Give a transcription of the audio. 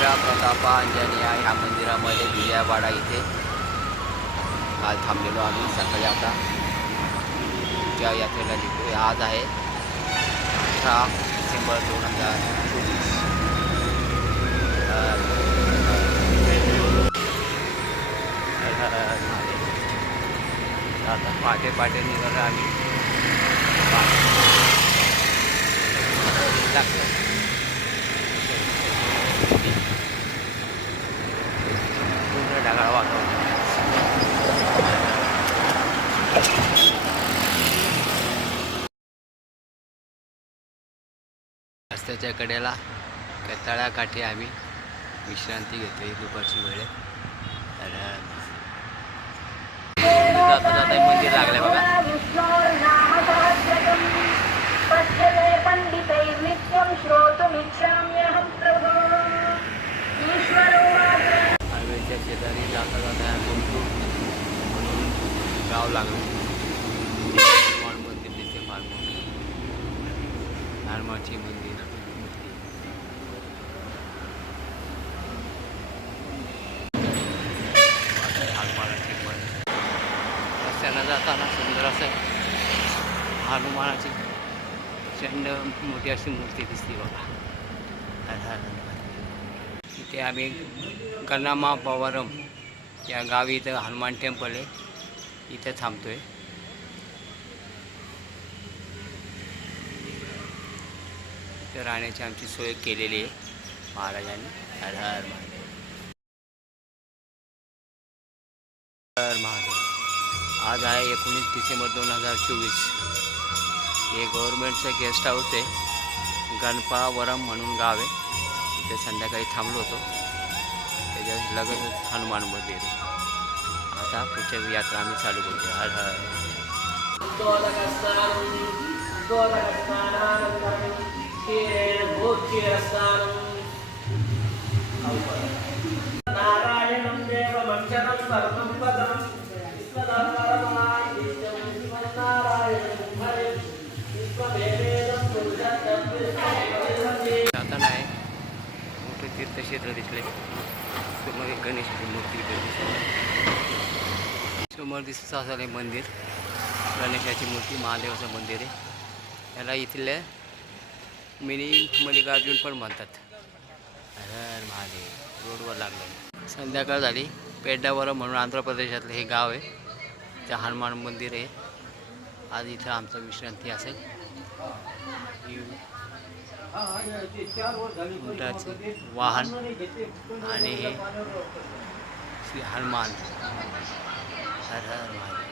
वीरा प्रताप अंजनेया ह्या मंदिरामध्ये विजयवाडा इथे काल थांबलेलो आम्ही सकाळी. आता पुढच्या यात्रेला निघतोय. आज आहे 18 डिसेंबर 2024. आता पहाटे पहाटे निघालो आम्ही. पूर्ण ढगाळ वातावरण. रस्त्याच्या कडेला तळ्याकाठी आम्ही विश्रांती घेतली दुपारची वेळ. जाता जाता मंदिर लागलंय बघा. हायवेच्या शेजारी जाता जाता म्हणून गाव लागलं. मंदिर दिसते फार मोठं. हनुमानची मंदिर रस्त्यानं जाताना सुंदर असं हनुमानाची प्रचंड मोठी अशी मूर्ती दिसते बघा. इथे आम्ही गन्नामा पवारम या गावी इथं हनुमान टेम्पल आहे, इथे थांबतोय. इथं राहण्याची आमची सोय केलेली आहे महाराजांनी. हर हर महादेव. हर महादेव. आज आहे 19 डिसेंबर 2024. हे गव्हर्नमेंटचं गेस्ट हाऊस आहे. गणपावरम म्हणून गाव आहे. इथे संध्याकाळी थांबलो होतो. त्याच्या लगतच हनुमान मंदिर आहे. आता पुढच्या यात्रा आम्ही चालू करतो. हर हर. नारायणं देवमक्षरं सर्वं पदं जाताना आहे मोठे तीर्थक्षेत्र दिसले. समोर एक गणेशाची मूर्ती दिसते. समोर दिसत असलेले मंदिर गणेशाची मूर्ती, महादेवाचं मंदिर आहे. याला इथले मिनी मल्लिकार्जुन पण म्हणतात. हर महादेव. रोडवर लागलं. संध्याकाळ झाली. पेड्डावरम म्हणून आंध्र प्रदेशातलं हे गाव आहे. त्या हनुमान मंदिर आहे. आज इथं आमचं विश्रांती असेल. उंटाचे वाहन आणि हे श्री हनुमान. हर हर महादेव.